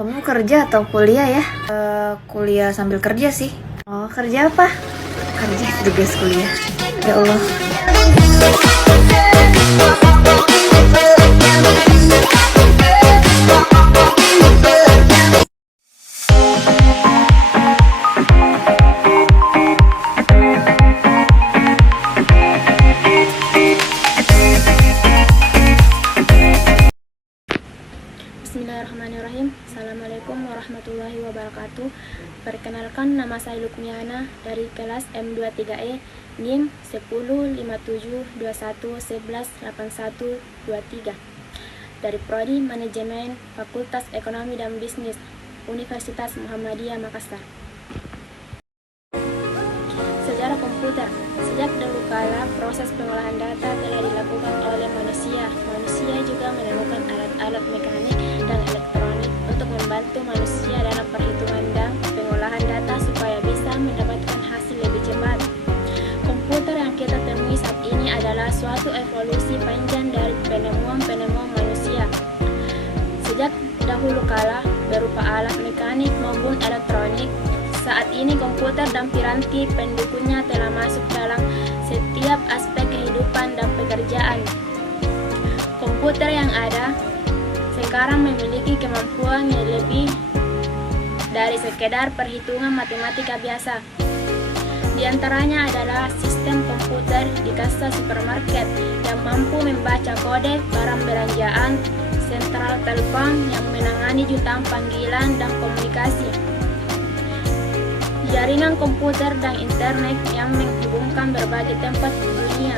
Kamu kerja atau kuliah ya? Kuliah sambil kerja sih. Oh, kerja apa? Kerja tugas kuliah. Ya Allah. Bismillahirrahmanirrahim. Assalamualaikum warahmatullahi wabarakatuh. Perkenalkan, nama saya Lukmiana dari kelas M23E NIM 105721118123 dari Prodi Manajemen Fakultas Ekonomi dan Bisnis Universitas Muhammadiyah Makassar. Sejarah komputer. Sejak dahulu kala, proses pengolahan data telah dilakukan oleh manusia. Manusia juga menemukan alat-alat mekanik dan elektronik untuk membantu manusia dalam perhitungan dan pengolahan data supaya bisa mendapatkan hasil lebih cepat. Komputer yang kita temui saat ini adalah suatu evolusi panjang dari penemuan-penemuan manusia. Sejak dahulu kala, berupa alat mekanik maupun elektronik, saat ini komputer dan piranti pendukungnya telah masuk dalam setiap aspek kehidupan dan pekerjaan. Komputer yang ada sekarang memiliki kemampuan yang lebih dari sekedar perhitungan matematika biasa. Di antaranya adalah sistem komputer di kasa supermarket yang mampu membaca kode barang belanjaan, sentral telepon yang menangani jutaan panggilan dan komunikasi, jaringan komputer dan internet yang menghubungkan berbagai tempat di dunia.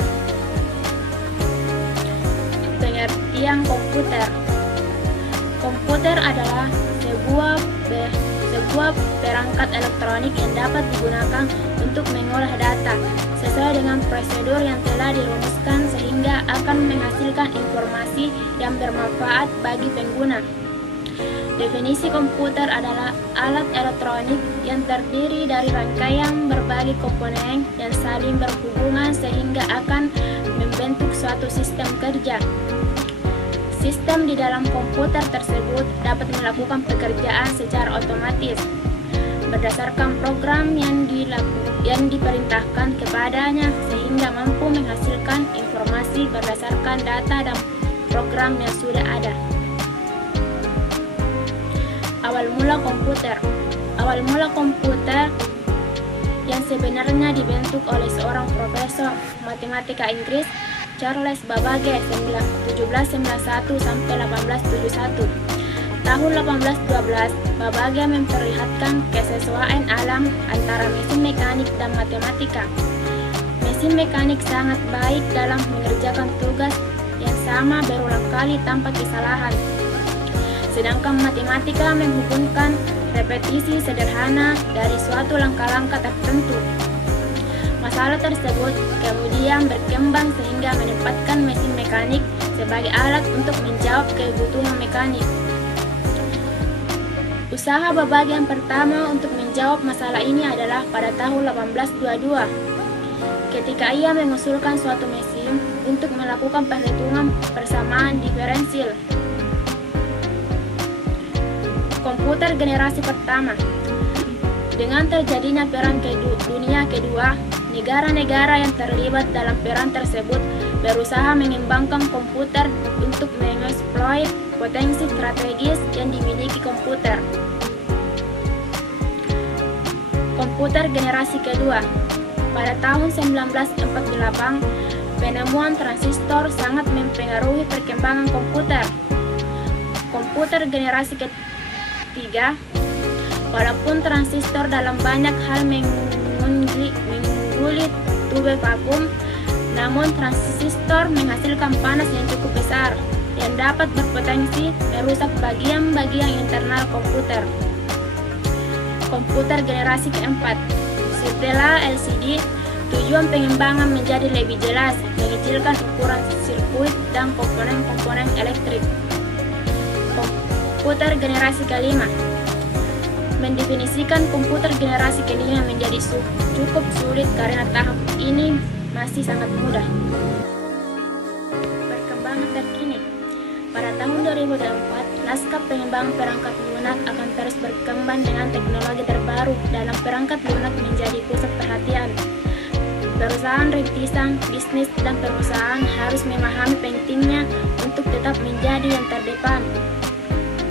Pengertian komputer. Komputer adalah sebuah perangkat elektronik yang dapat digunakan untuk mengolah data sesuai dengan prosedur yang telah dirumuskan sehingga akan menghasilkan informasi yang bermanfaat bagi pengguna. Definisi komputer adalah alat elektronik yang terdiri dari rangkaian berbagai komponen yang saling berhubungan sehingga akan membentuk suatu sistem kerja. Sistem di dalam komputer tersebut dapat melakukan pekerjaan secara otomatis berdasarkan program yang diperintahkan kepadanya sehingga mampu menghasilkan informasi berdasarkan data dan program yang sudah ada. Awal mula komputer. Awal mula komputer yang sebenarnya dibentuk oleh seorang profesor matematika Inggris, Charles Babbage, 1791 sampai 1871. Tahun 1812, Babbage memperlihatkan kesesuaian alam antara mesin mekanik dan matematika. Mesin mekanik sangat baik dalam mengerjakan tugas yang sama berulang kali tanpa kesalahan. Sedangkan matematika menghubungkan repetisi sederhana dari suatu langkah-langkah tertentu. Masalah tersebut kemudian berkembang sehingga menempatkan mesin mekanik sebagai alat untuk menjawab kebutuhan mekanik. Usaha Babbage yang pertama untuk menjawab masalah ini adalah pada tahun 1822, ketika ia mengusulkan suatu mesin untuk melakukan perhitungan persamaan diferensial. Komputer generasi pertama. Dengan terjadinya Perang Dunia Kedua, negara-negara yang terlibat dalam perang tersebut berusaha mengembangkan komputer untuk mengeksploit potensi strategis yang dimiliki komputer. Komputer generasi kedua. Pada tahun 1948, penemuan transistor sangat mempengaruhi perkembangan komputer. Komputer generasi ketiga, walaupun transistor dalam banyak hal menggulit tube vakum, namun transistor menghasilkan panas yang cukup besar yang dapat berpotensi merusak bagian-bagian internal komputer. Komputer generasi keempat. Setelah LCD, tujuan pengembangan menjadi lebih jelas, mengecilkan ukuran sirkuit dan komponen-komponen elektrik. Komputer generasi kelima. Mendefinisikan komputer generasi kelima menjadi cukup sulit karena tahap ini masih sangat mudah. Perkembangan terkini. Pada tahun 2004, Lanskap pengembangan perangkat lunak akan terus berkembang dengan teknologi terbaru dalam perangkat lunak menjadi pusat perhatian. Perusahaan rintisan, bisnis, dan perusahaan harus memahami pentingnya untuk tetap menjadi yang terdepan.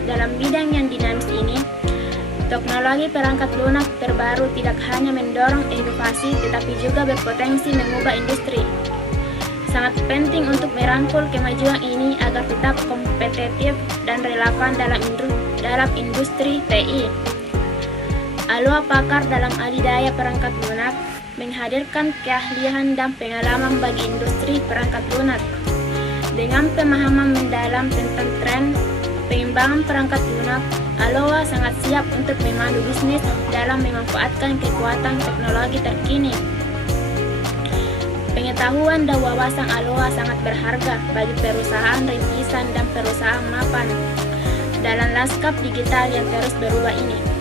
Dalam bidang yang dinamis ini, teknologi perangkat lunak terbaru tidak hanya mendorong inovasi tetapi juga berpotensi mengubah industri. Sangat penting untuk merangkul kemajuan ini agar tetap kompetitif dan relevan dalam industri TI. Aloha pakar dalam alih-daya perangkat lunak menghadirkan keahlian dan pengalaman bagi industri perangkat lunak. Dengan pemahaman mendalam tentang tren pengembangan perangkat lunak, Aloha sangat siap untuk memandu bisnis dalam memanfaatkan kekuatan teknologi terkini. Pengetahuan dan wawasan Aloha sangat berharga bagi perusahaan rintisan dan perusahaan mapan dalam lanskap digital yang terus berubah ini.